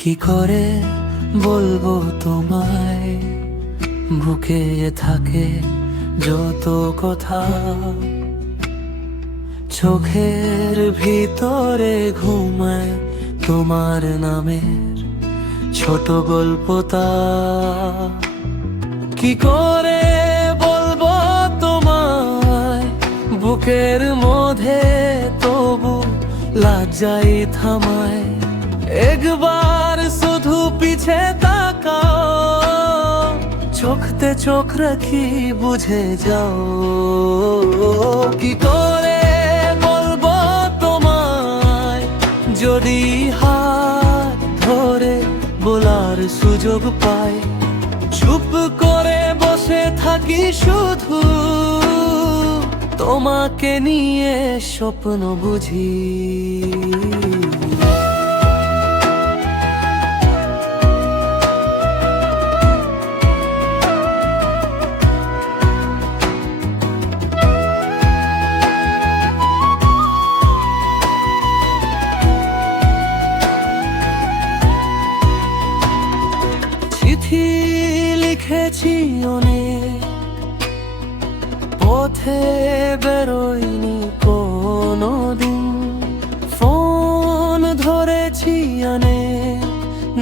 কি করে বলবো তোমায়, বুকে থাকে যত কথা, চোখের ভিতরে ঘুমায় তোমার নামের ছোট গল্পটা। কি করে বলবো তোমায়, বুকের মধ্যে তবু লজ্জাই থামায়। একবার শুধু পিছে তাকাও, চোখতে চোখ রাখি বুঝে যাও। কি করে বলবো তোমায়, যদি হাত ধরে বলার সুযোগ পাই, চুপ করে বসে থাকি শুধু তোমাকে নিয়ে স্বপ্ন বুঝি। চিঠি লিখেছি অনেক, পথে বেরোয়নি কোনোদিন। ফোন ধরেছি অনেক,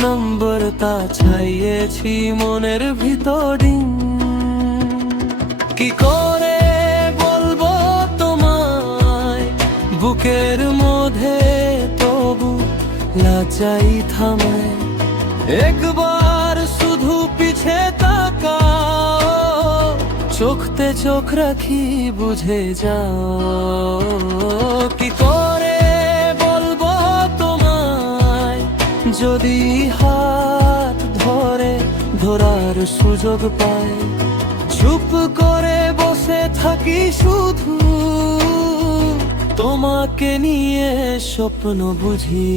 নম্বরটা ছাইয়েছি মনের ভিতরিন। কি করে বলবো তোমায়, বুকের মধ্যে তবু লজ্জাই থামায়। একবার শুধু পিছে তাকাও, চোখতে চোখ রাখি বুঝে যাও। কি করে বলবো তোমায়, যদি হাত ধরে ধরার সুযোগ পাই, চুপ করে বসে থাকি শুধু তোমাকে নিয়ে স্বপ্ন বুঝি।